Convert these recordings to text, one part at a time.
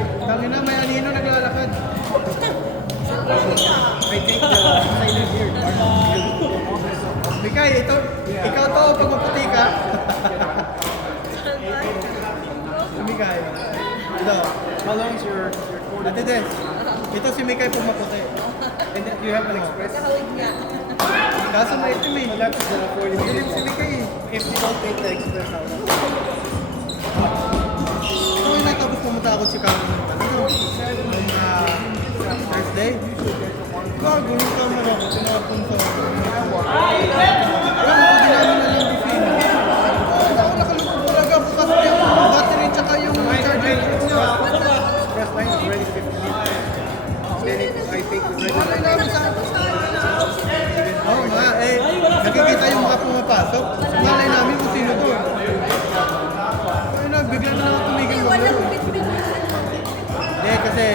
Tangina, may anino naglalakad. I take the silent here. Mikay, ikaw to pag maputi ka. Mikay. Ito. How long is your quarter? Ate Des. Ito si Mikay pag maputi. And then you have an express? Kahawig niya. Kaso na ito eh. Well, that's the 40 Magaling minutes. si Mikay eh. If you don't take the express, how long? Ito yung natapos pumunta ako si Chicago ng Thursday. Gago, yung camera ko, pinapunta ako. Gago, hindi namin na lang define. Ako nakalukot talaga, bukas yung battery tsaka yung charger niya. Express line is already 50 minutes. Then I take the regular. Malay namin sa... Oo nga, eh, nakikita yung mga pumapasok. Malay namin kung sino to. Ay na, bigla na lang tumigil Walang maglaro. bitbit. Hindi, kasi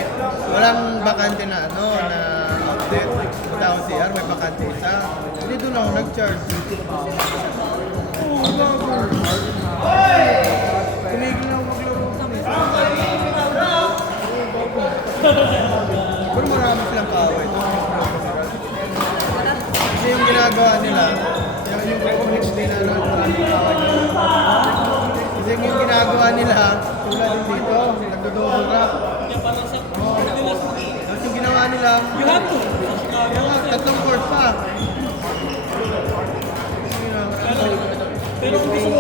walang bakante na ano, na outlet. Punta ako CR, may bakante isa. Hindi doon ako nag-charge. Oo, gago. Tumigil na ako maglaro. Pero marami silang kaaway. Kasi yung ginagawa nila, yung next day na ano, maraming kaaway nila. Kasi yung ginagawa nila, tulad din dito, nagdo-double rap. Tapos yung ginawa nila, you have to. Kaya nga, tatlong court pa. Pero gusto mo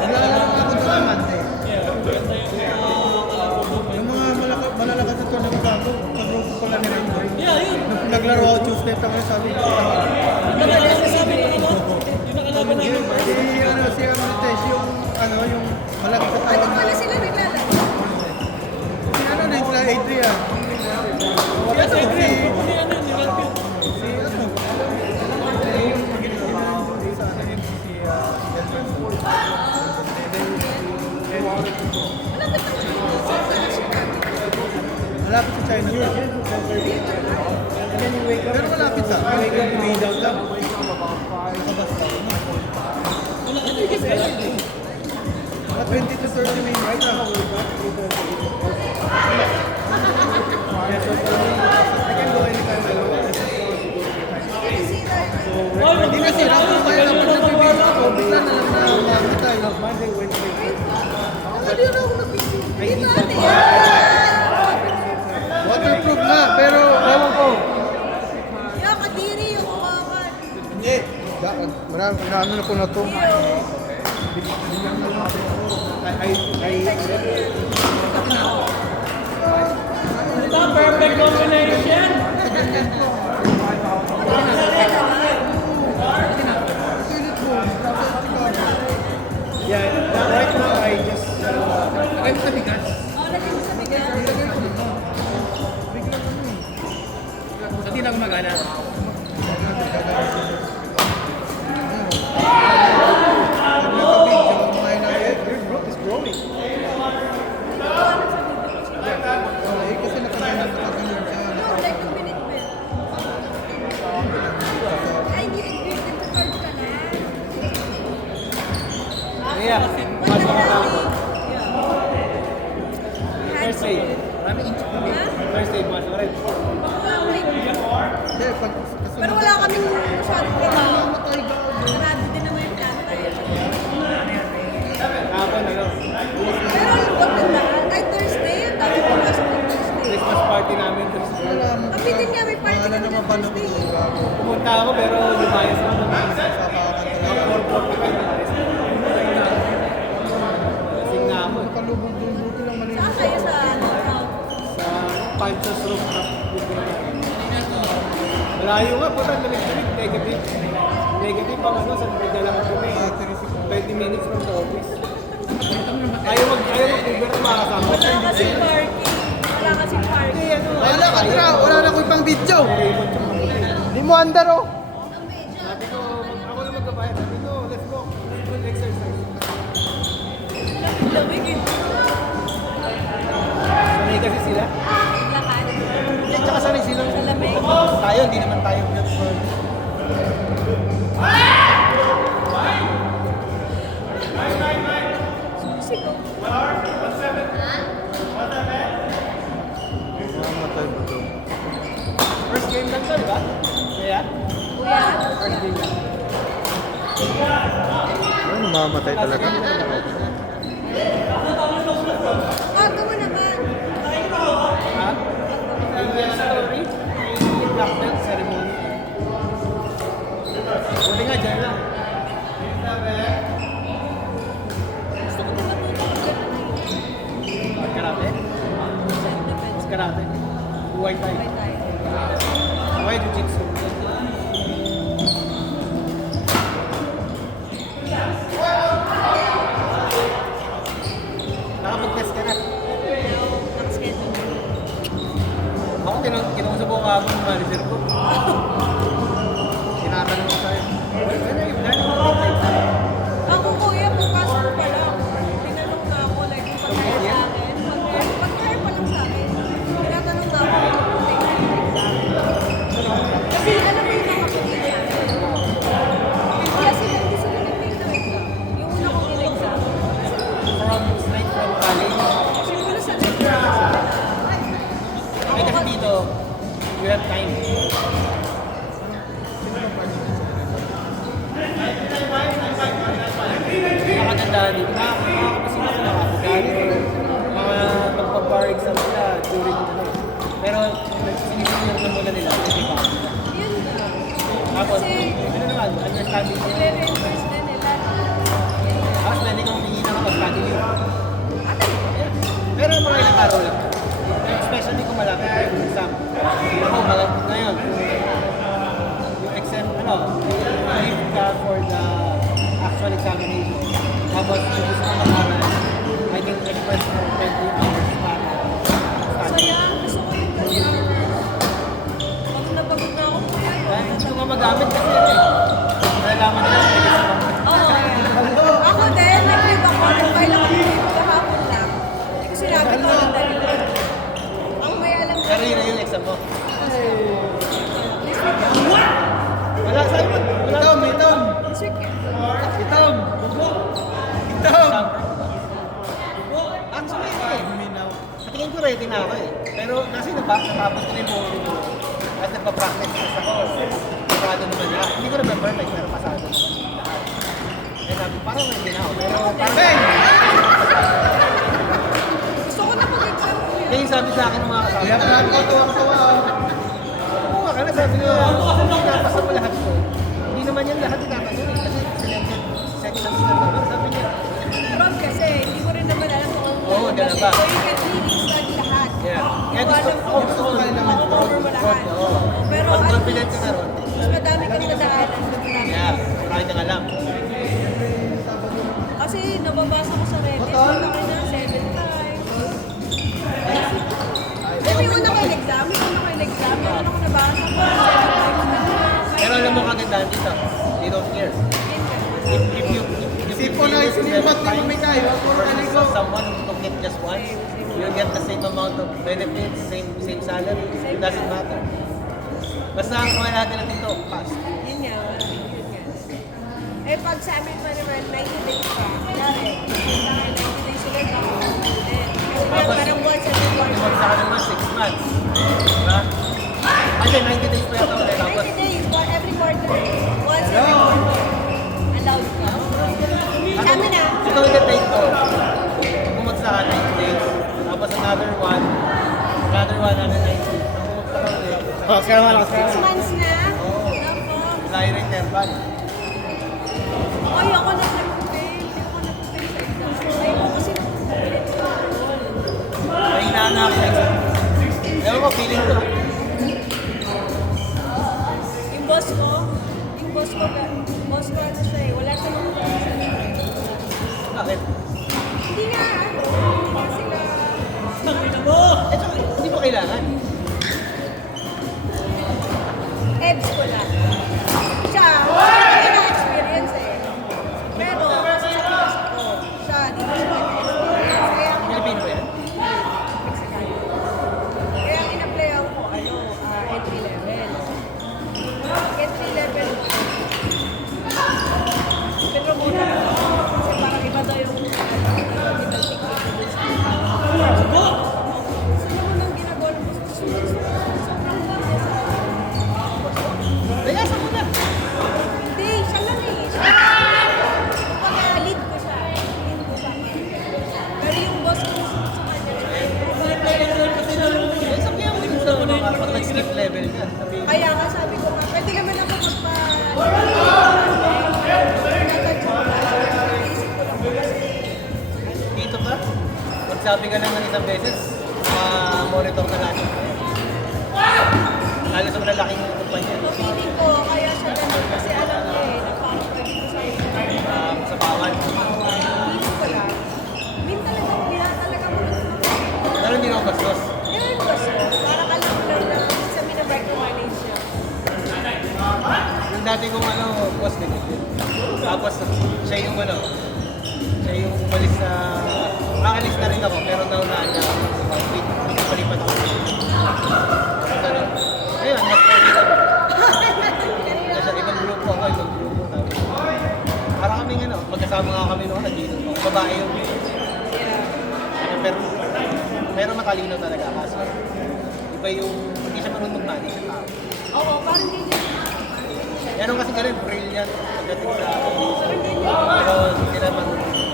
Naglalaro ako doon sa Monday. Yung mga malalakas na tournament ako, pag-group pala nila yung boy. Nung naglaro ako Tuesday, tapos sabi ko, si Amrites, yung yung malakas sa Ano tawag. pala sila naglalaro? Si na yung sila Adrian. Si ano, si yung ginagawa ko sa ano yun, si Edwin. Malapit sa China. Pero malapit sa made out lang. Mga 20 to 30 minutes right now. Yeah, so for me, I can go anytime I want. Hindi kasi ako kaya kapag nagbibigay ako, bigla na lang na mamatay. Monday, Wednesday. Ano yun ako nabibigay? Dito ano yan? Waterproof na, pero ewan ko. Yung kadiri yung kumakan. Hindi. Marami na po na to. perfect combination. Yeah, right now I just... Ay, sa bigas. Oo, lagyan mo sa bigas. Sa di na gumagana. Your growth is growing. Kasi nakaganan sa No, like 2 minute bell. Ay, hindi ingredient sa card ka na. Yeah. What the hell? Thursday. Maraming Ha? Thursday, mas orange. Hindi, pag Pero wala kaming masyadong trabaho. Mamatay ka. Sarado din naman yung planta. Kahapon, ano, Pero ang maganda, kahit Thursday, ang dami pumasok ng Thursday. Christmas party namin. Wala mo. Kami din nga may party Pangalan kami naman ng pa ng Thursday. Pumunta ako pero lumayas ako. Sapakan talaga. Lasing na ako. Makalubog doon, buti lang mali. Saan kayo sa ano? Sa Panchos Rooftop. Malayo nga po, lamig-lamig, negative. Negative ang ano, sa nagdala ko kami. 20 minutes from the office. Ayaw mag-Uber na makakasama. Wala kasi parking. Wala kasi parking. Wala ka, Tra. Wala na ko pang video. Hindi mo andar, oh. Sabi ko, ako na magbabayad. Sabi ko, let's go. Let's go exercise. Lamig eh. Sanay kasi sila. Lahat. Hindi, tsaka sanay sila. Sa lamig. Tayo, hindi naman tayo platform. Sumisigaw. Ay, mamamatay talaga. Bago mo naman. Ha? Indian story? May black belt ceremony. Buti nga dyan lang. Gusto ko naman dito. Karate? Self-defense. Karate? Muay Thai? Sabay tayo. Muay Jiu-Jitsu? Nakapag-test ka na? Nakaschedule. Ako, kinausap ko kahapon ng manager ko. Tinatanong ko sa'yo. Ano yung plan mo? Ako kuya, bukas ko pa lang. Tinanong na ako, like, kung pag-hire sa akin. Pag-hire pa lang sa akin. Tinatanong na ako kung take na yung exam. Kasi alam mo yung mga kapatid sa akin. Kaya sila hindi sila nag-take ng exam. Yung una kong in-exam. Straight from college. Siguro sa nag-exam. Ay, kasi dito, you have time. Nakagandaan dito. Nakakapasina ko nakakagalit. Mga magpa-bar exam sila during the day. Pero sinisingil na muna nila. Hindi pa. Yun na. Tapos, Kasi, ano naman, understanding nila. nire-reimburse na nila. Tapos, pwede kang humingi ng mag-study leave. Ate, Pero mga ilang araw lang. Especially kung malapit na yung exam. Ako, malapit na yun. Yung exam, leave ka for the actual examination. Tapos, yung gusto mo mag-aral, I think request for 20 hours para study. sayang. Gusto ko yung 30 hours. Pagod na ako kuya. Dahil hindi ko nga magamit kasi nalaman nila sa bilis ako. Oo. Ako din, nag-leave ako. Nag-file ako ng leave kahapon lang. Hindi ko sinabi ko na dahil. Ang may alam ko. Pero yun na yung exam mo. This week. Wala, sabi mo. Wala. Itom! This week. Itom! Itom! Actually, sa tingin ko ready na ako eh. Pero kasi natapos ko na yung buong ko. At nagpa-practice ako. Pasado naman lahat. Hindi ko naman perfect, pero pasado naman lahat. Eh sabi, parang ready na ako. Pero parang... Hey! Gusto ko na mag-exam kuya. Kaya yung sabi sa akin ng mga kasama. Kaya plan ko, tuwang-tuwa. Oo, akala sabi ko, napasa mo lahat ko. Hindi naman yan lahat itatalo eh. Kasi selected sections na naman. Sabi niya, Rob kasi, hindi ko rin naman alam kung Oo, ganun ba? So you can really study lahat. yeah. Kaya Hindi ko gusto alam ko, kung gusto ko naman cover mo lahat. Oo. Pero Pag ano, confident ka na ron. mas madami kang nadaanan. Yeah, kahit ang alam. Kasi nababasa ko sa Reddit, malaki na 7 times. Eh, may una kayo exam, meron ako nabasa ko 7 times na. Pero alam mo kagandahan dito, they don't care. If you Sipon na, sinipat ni Mami Kayo. Puro for someone who took it just once, you'll get the same amount of benefits, same salary. It doesn't matter. Basta ang kuha natin na dito, pass. Yun nga. Eh, pag sa amin pa naman, 90 days pa. Kunyari, 90 days ulit ako. Eh, kasi nga, parang once every Mag quarter. sa naman 6 months. Diba? Kasi 90 days pa yata ulit. Tapos, 90 days, every quarter. Once every quarter. Allowed ka. Sa amin ah. ito yung take ko. Bumagsa ka 90 days. Tapos another one, another 90. Tapos bumagsa ka ulit. 6 months na. Oo. Nako. Fly rate verbal. Ay, ako nag-fail. Hindi ako nag-fail sa exam. Ay, ako kasi nag-fail. May hinahanap sa exam. Ewan ko, feeling ko. Yung boss ko, ano siya eh, wala siyang Bakit? hindi nga, kasi nga, Ito, hindi mo kailangan. EBS ko lang. Siya, wala na experience eh. skip level ka. Sabi, Kaya nga sabi ko nga, pwede naman ako magpa... dito ka, magsabi ka lang ng isang beses, monitor na natin. Halos ang lalaking kumpanya. Feeling ko, kaya siya ganun kasi alam niya eh, na parang pwede ko sa Sa bawal. feeling ko lang. Min talaga, bila talaga magagawa. Pero hindi naman bastos. Ganun ko siya. Parang alam ko lang na sa minag-recognize niya. Yung dati kong boss din. Tapos siya yung siya yung umalis na, makalis na rin ako, pero naunahan niya ako. Wait, palipat ako. Ganun. Ayun, mas pwede kami. Kasi ibang grupo ako, ibang grupo namin. Para kaming magkasama nga kami noon, nag-inom ako. Babae yung pero matalino talaga kasi iba yung hindi siya marunong mag-manage sa tao. Oo, parang hindi niya. Yan kasi ganun, brilliant pagdating sa pero hindi naman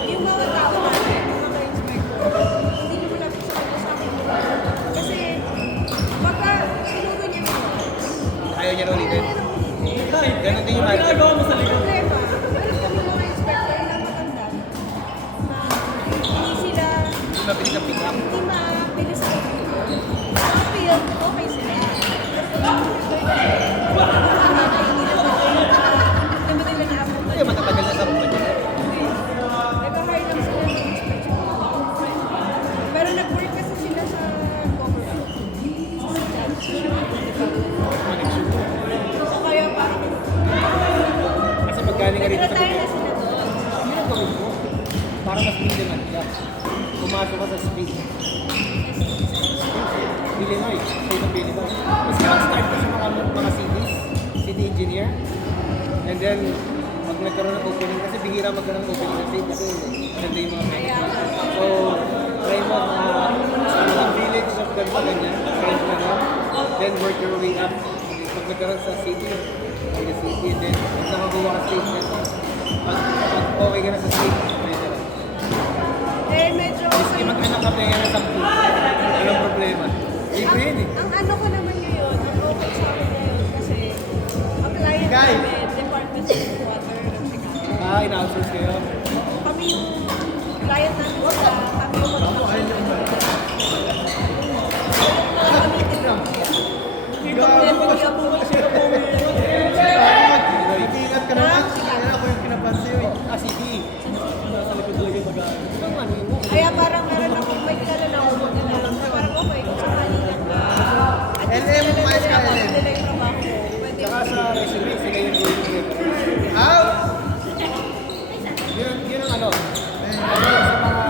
Yung mga tao natin, yung mga inspector, hindi niyo mo natin sa kanya sa akin. Kasi, pagka sinugo niya yung ayaw niya na ulitin. problema. Ganun din yung management. Meron kami mga inspector na matanda na hindi sila, Hindi mabilis ang pick up. hindi mabilis ang field, okay sila. Ay, matatagal na sa kumpanya. Nag-hire lang sila ng inspection. Pero nag-work kasi sila sa government. So kaya parang Kasi paggaling ka rito sa nag-retire na sila doon. Ano ang gawin mo? Para mas minimum ka. Pumasok ka sa speed. Illinois, state of Illinois. Mas start ka sa mga cities, city engineer. And then, pag nagkaroon ng opening, kasi bihira magkaroon ng opening ng state kasi ganda yung mga Kaya So, try mo sa mga village of ganyan, friends na nun. Then work your way up. Pag nagkaroon sa city, okay na city, and then pag nakakuha ka state na pag okay ka na sa state, pwede na. medyo Kasi mag-anak ka pera sa food. Walang problema. Libre yun eh. ang ano ko naman ngayon, ang okay sa akin ngayon kasi ang client Guys! namin, Department of Water ng Chicago. In-outsource kayo. Kami yung client namin sila, kami yung Itingat ka naman. Kaya ako yung kinapansin yun. City. Sa likod lagi mag-aaral. Ito ang ano yun. Kaya parang meron ako, may kilala na ako nila. Parang okay, kung sakali lang na. At least LM, kilala mais ka, nila ako, LM. nila yung trabaho ko. Pwede Saka sa resume, sila yung going reference. Out! Yun ang ano. Ano sa mga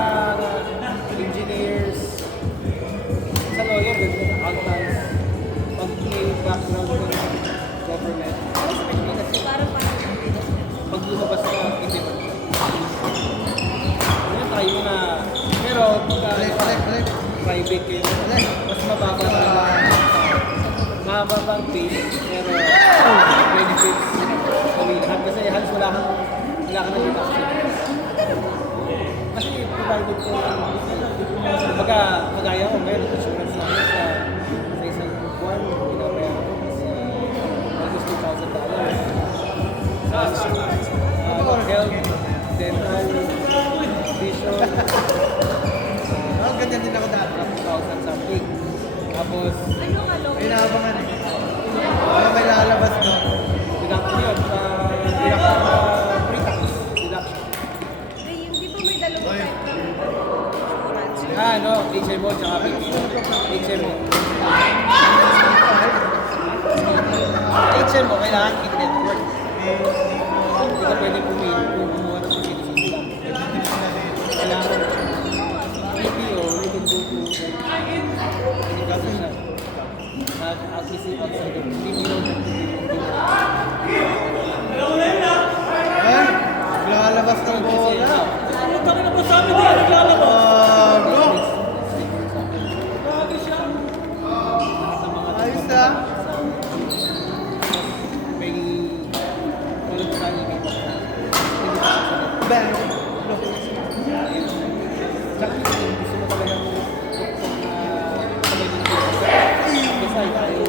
engineers, sa lawyer, ganun, accountants, pag may background ng government, sa Pilipinas, parang pag lumabas ka, hindi ba? Yun tayo na, pero Balik, balik, balik. private kayo, mas mababa mababa ang pay, pero benefits, kawilahan kasi halos wala ka na deduction. Kasi provided ko, baga, magaya ko ngayon, insurance namin sa isang buwan, ginabayaran ko kasi almost $2,000. Health, dental, vision, Oh, ganyan din ako dati. 2,000 something. Tapos, ano ano? May naabangan eh. Baka may lalabas doon. deduction yun, pre-tax deduction. Di ba may dalawang type ng insurance? No, HMO tsaka HMO. HMO, kailangan i-network. Hindi ka pwede kumuha ng facility. Kailangan PPO, you can go to kasi siya. Nag-isipag sa doon. Hindi mo Ay, lalabas ng bola. Ano tayo na ba sa amin? Hindi ka naglalabas. Bro! Grabe siya. Ayos ah. May tulad sa akin may Bang! tsaka gusto mo talaga tuktok na kamay ng decide tayo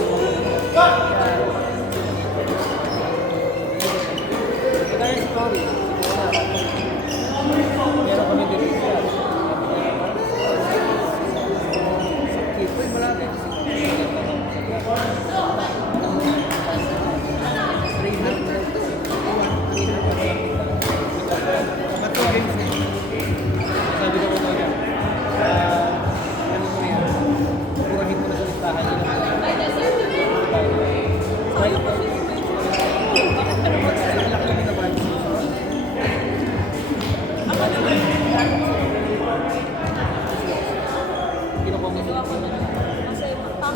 kinukuha mo Nagawa ko na lang. Kasi pang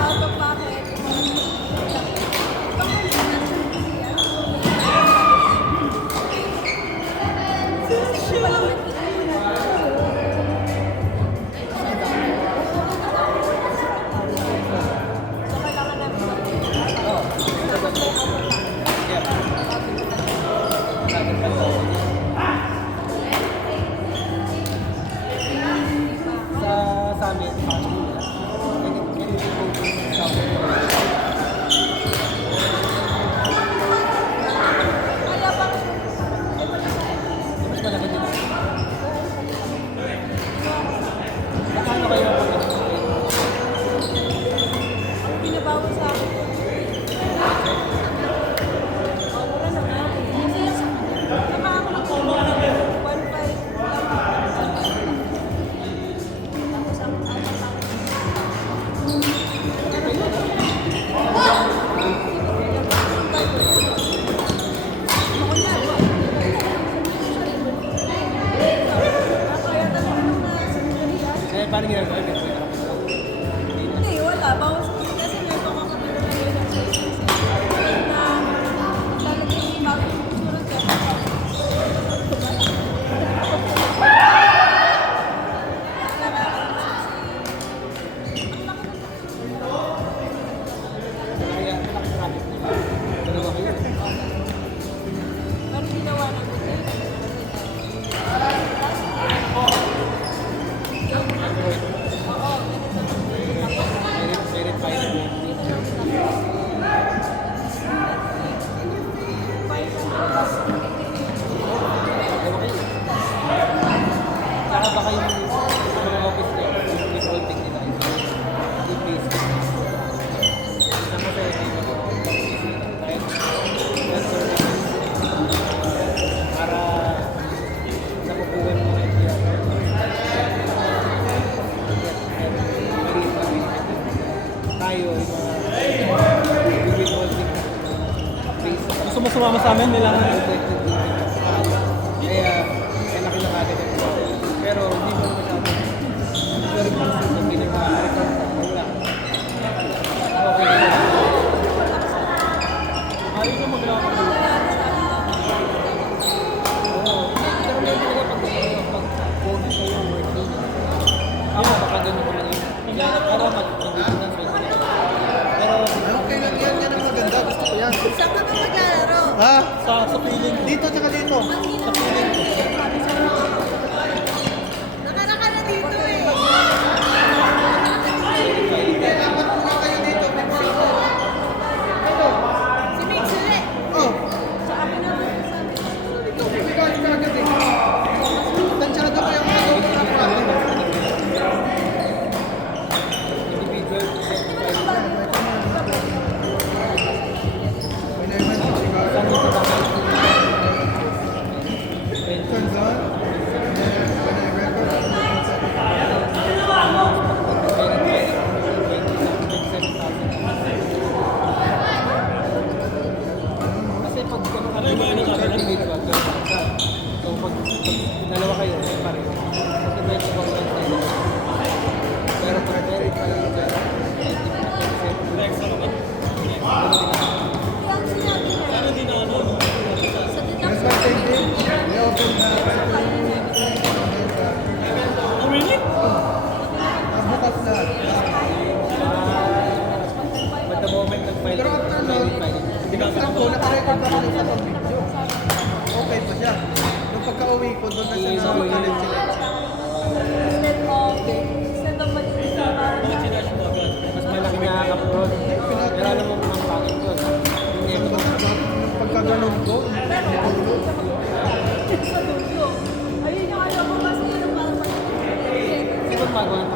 out of pocket. So, kailangan namin sa amin, kaya parang mas malaki din. Magkano kayo ang ang binabawas sa akin. Mura naman. Saka ako nag-1.5 tapos ang paano ginagawa? hindi, wala. Bawas kasi may pangkakabila na yun ang sales. Na lalagay yung bagong susunod ka. Kaya malaking traffic na. Dalawa kayo. Pero ginawa ng hotel. Oo, Merit fine. Dalawa kayo. Saka ba kayo mga office niya? Yung whole thing nila. Yung basic. Saan mo sa'yo kayo para nakukuha mo yung tayo yung mga withholding basic. Gusto mo sumama sa amin? Kailangan Kaya laki na agad ito. Pero hindi mo masyado. Pero kung hindi na ma-record ka, wala. Okay na yun. ayaw ko magawa. Oo. Pero may talaga pag-COVID kayo, working. Ako, baka ganun ko lang yun. Para mag-ibig ng sweldo na. Pero, Okay lang yan. Yan ang maganda. Gusto ko yan. Saan ka ba maglalaro? Ha? Sa piling ko. Dito tsaka dito. Sa piling ko. Nakalaka na dito eh. Dapat muna kayo dito. Si Mixer eh. Oh, Sa akin na rin sabi. ito. Bigay ka agad eh. Tansyado ko yung mga individual, saan mo ito bakit? Turns on. When I record, Kasi pag individual, so pag dalawa kayo, pare, pag-invite ko lang tayo. Pero pag married pa lang kayo, Yan sinabi niya. Sana di na ano. Sa That's why they did. They opened Oh, really? bukas na. but the moment nag-file, Pero after nun, binuksan ko, nakarecord ako ng isa pang video. Okay pa siya. Nung pagka-uwi ko, doon na siya sa ulit sila. Instead of mag-isip ka mas malaki nakaka-prod. Pero alam mo ang pangit ko. Hindi Nung ito. pagka-ganon ko, sa dulo. Ayun yung alam mo, mas yun ang parang mag-isip. Hindi ba magawa ng